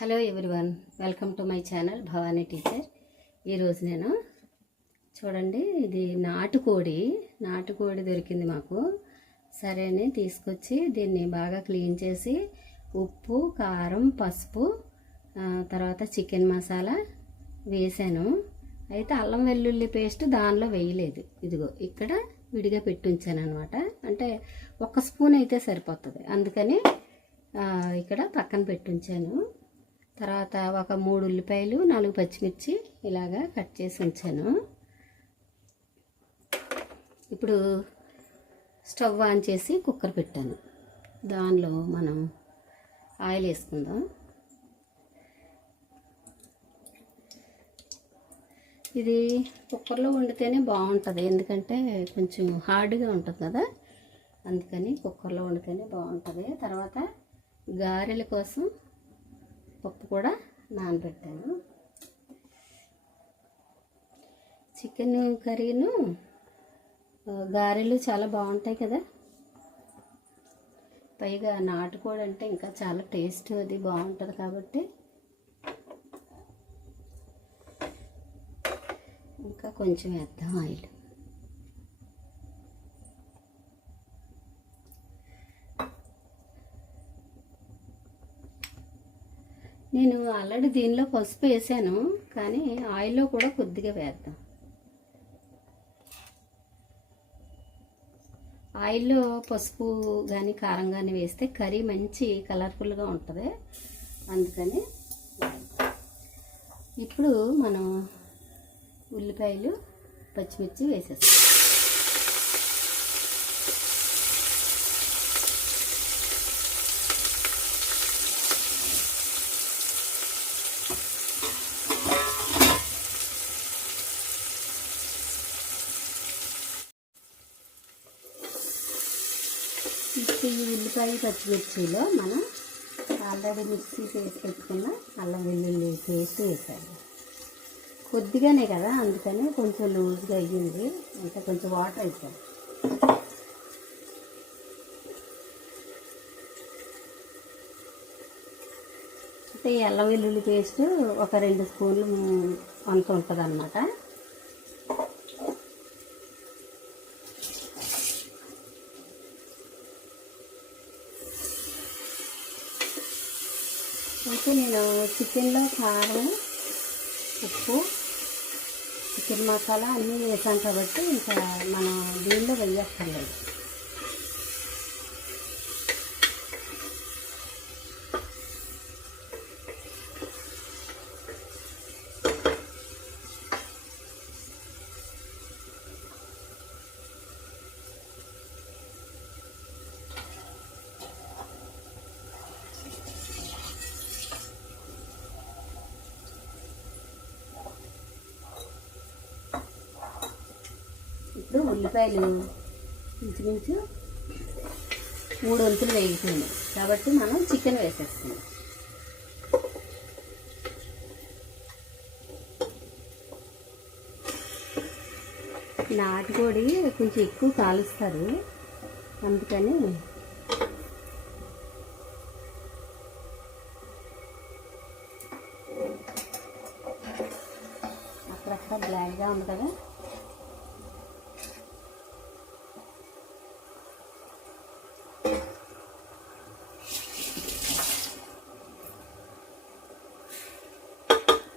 Hello everyone, welcome to my channel Bhavani teacher. ఈరోజు నేను చూడండి, ఇది నాటుకోడి దొరికింది మాకు. సరే అని తీసుకొచ్చి దీన్ని బాగా క్లీన్ చేసి ఉప్పు, కారం, పసుపు, తర్వాత చికెన్ మసాలా వేసాను. అయితే అల్లం వెల్లుల్లి పేస్ట్ దానిలో వేయలేదు. ఇదిగో ఇక్కడ విడిగా పెట్టుంచాను అనమాట. అంటే 1 స్పూన్ అయితే సరిపోతుంది, అందుకని ఇక్కడ పక్కన పెట్టుంచాను. తర్వాత ఒక 3 ఉల్లిపాయలు, 4 పచ్చిమిర్చి ఇలాగా కట్ చేసి ఉంచాను. ఇప్పుడు స్టవ్ ఆన్ చేసి కుక్కర్ పెట్టాను. దానిలో మనం ఆయిల్ వేసుకుందాం. ఇది కుక్కర్లో వండితేనే బాగుంటుంది, ఎందుకంటే కొంచెం హార్డ్గా ఉంటుంది కదా, అందుకని కుక్కర్లో వండితేనే బాగుంటుంది. తర్వాత గారెల కోసం పప్పు కూడా నానబెట్టాను. చికెన్ కర్రీను గారెలు చాలా బాగుంటాయి కదా, పైగా నాటుకోడి అంటే ఇంకా చాలా టేస్ట్ అది బాగుంటుంది. కాబట్టి ఇంకా కొంచెం వేద్దాం ఆయిల్. నేను ఆల్రెడీ దీనిలో పసుపు వేసాను, కానీ ఆయిల్లో కూడా కొద్దిగా వేద్దాం. ఆయిల్లో పసుపు కానీ కారం కానీ వేస్తే కర్రీ మంచి కలర్ఫుల్గా ఉంటుంది, అందుకని. ఇప్పుడు మనం ఉల్లిపాయలు, పచ్చిమిర్చి వేసేస్తాం. ఈ ఉల్లిపాయ పచ్చిమిర్చిలో మనం ఆల్రెడీ మిక్సీ చేసి పెట్టుకున్న అల్లం వెల్లుల్లి పేస్ట్ వేసాను. కొద్దిగానే కదా, అందుకని కొంచెం లూజ్గా అయ్యింది, అంటే కొంచెం వాటర్ వేసాను. అంటే ఈ అల్లం వెల్లుల్లి పేస్ట్ ఒక 2 స్పూన్లు అంత ఉంటుంది అన్నమాట. అయితే నేను చికెన్లో కారం, ఉప్పు, చికెన్ మసాలా అన్నీ వేసాను కాబట్టి ఇంకా మనం దీనిలో వేయక్కర్లేదు. ఇప్పుడు ఉల్లిపాయలు ఇంచుమించు 3 వంతులు వేగుతుంది కాబట్టి మనం చికెన్ వేసేస్తాం. నాటుకోడి కొంచెం ఎక్కువ కాలుస్తారు, అందుకని అక్కడక్కడ బ్లాక్గా ఉంది కదా.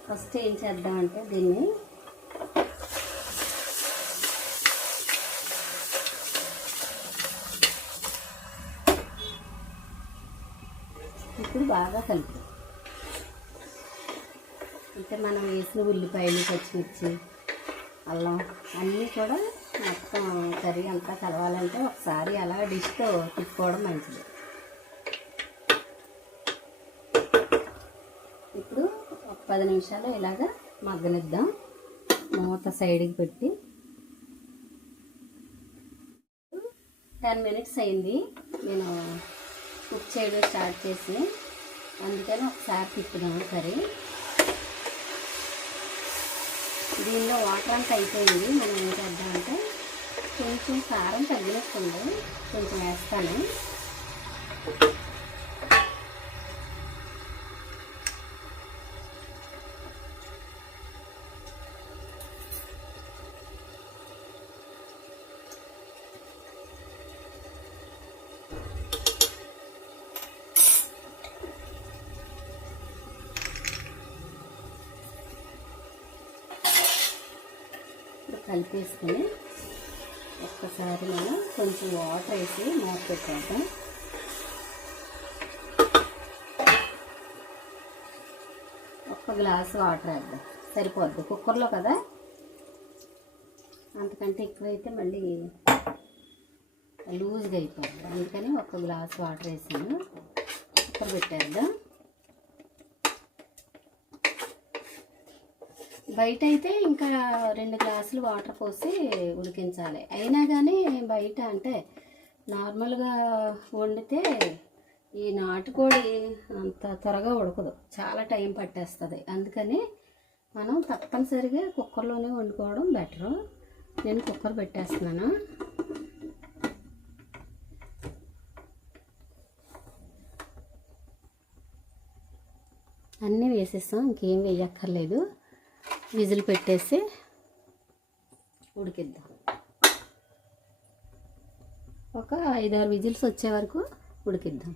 ఫస్ట్ ఏం చేద్దామంటే దీన్ని ఇప్పుడు బాగా కలిపి, అంటే మనం వేసిన ఉల్లిపాయలు, పచ్చిమిర్చి, అల్లం అన్నీ కూడా మొత్తం కర్రీ అంతా కలవాలంటే ఒకసారి అలా డిష్తో తిప్పుకోవడం మంచిది. ఇప్పుడు 10 నిమిషాలు ఇలాగా మగ్గనిద్దాం. మూత సైడ్కి పెట్టి 10 మినిట్స్ అయింది నేను కుక్ చేయడం స్టార్ట్ చేసి, అందుకని ఒకసారి తిప్పుదాం కర్రీ. దీనిలో వాటర్ అంతా అయిపోయింది. మనం ఏం చేద్దామంటే కొంచెం కారం తగ్గినట్టుంది, కొంచెం వేస్తాను. కలిపేసుకుని ఒక్కసారి మనం కొంచెం వాటర్ వేసి మూత పెట్టేద్దాం. ఒక్క గ్లాసు వాటర్ వేద్దాం, సరిపోద్ది. కుక్కర్లో కదా, అంతకంటే ఎక్కువైతే మళ్ళీ లూజ్గా అయిపోద్ది. అందుకని ఒక్క గ్లాసు వాటర్ వేసాను. కుక్కర్ పెట్టేద్దాం. బయట అయితే ఇంకా 2 గ్లాసులు వాటర్ పోసి ఉడికించాలి. అయినా కానీ బయట అంటే నార్మల్గా వండితే ఈ నాటుకోడి అంత త్వరగా ఉడకదు, చాలా టైం పట్టేస్తుంది. అందుకని మనం తప్పనిసరిగా కుక్కర్లోనే వండుకోవడం బెటరు. నేను కుక్కర్ పెట్టేస్తున్నాను. అన్నీ వేసేస్తాం, ఇంకేం వేయక్కర్లేదు. విజిల్ పెట్టేసి ఉడికిద్దాం. ఒక 5-6 విజిల్స్ వచ్చే వరకు ఉడికిద్దాం.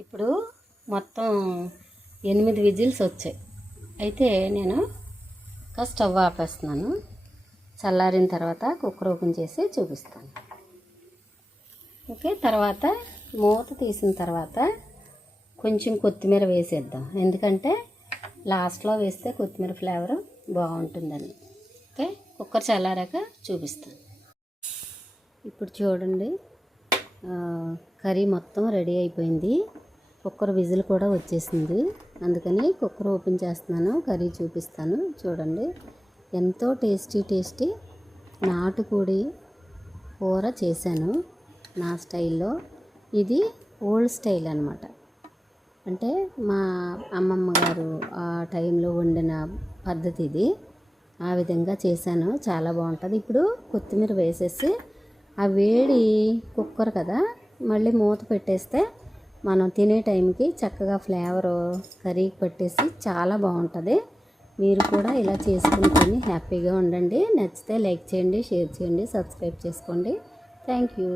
ఇప్పుడు మొత్తం 8 విజిల్స్ వచ్చాయి. అయితే నేను ఒక స్టవ్ ఆపేస్తున్నాను. చల్లారిన తర్వాత కుక్కర్ ఓపెన్ చేసి చూపిస్తాను. ఓకే, తర్వాత మూత తీసిన తర్వాత కొంచెం కొత్తిమీర వేసేద్దాం. ఎందుకంటే లాస్ట్లో వేస్తే కొత్తిమీర ఫ్లేవర్ బాగుంటుందని. ఓకే, కుక్కర్ చల్లారాక చూపిస్తాను. ఇప్పుడు చూడండి, కర్రీ మొత్తం రెడీ అయిపోయింది. కుక్కర్ విజిల్ కూడా వచ్చేసింది. అందుకని కుక్కర్ ఓపెన్ చేస్తున్నాను, కర్రీ చూపిస్తాను. చూడండి, ఎంతో టేస్టీ నాటుకోడి కూర చేశాను నా స్టైల్లో. ఇది ఓల్డ్ స్టైల్ అనమాట. అంటే మా అమ్మమ్మ గారు ఆ టైంలో వండిన పద్ధతి ఇది. ఆ విధంగా చేశాను, చాలా బాగుంటుంది. ఇప్పుడు కొత్తిమీర వేసేసి ఆ వేడి కుక్కర్ కదా, మళ్ళీ మూత పెట్టేస్తే మనం తినే టైంకి చక్కగా ఫ్లేవరు కర్రీకి పట్టేసి చాలా బాగుంటుంది. మీరు కూడా ఇలా చేసుకుని తిని హ్యాపీగా ఉండండి. నచ్చితే లైక్ చేయండి, షేర్ చేయండి, సబ్స్క్రైబ్ చేసుకోండి. Thank you.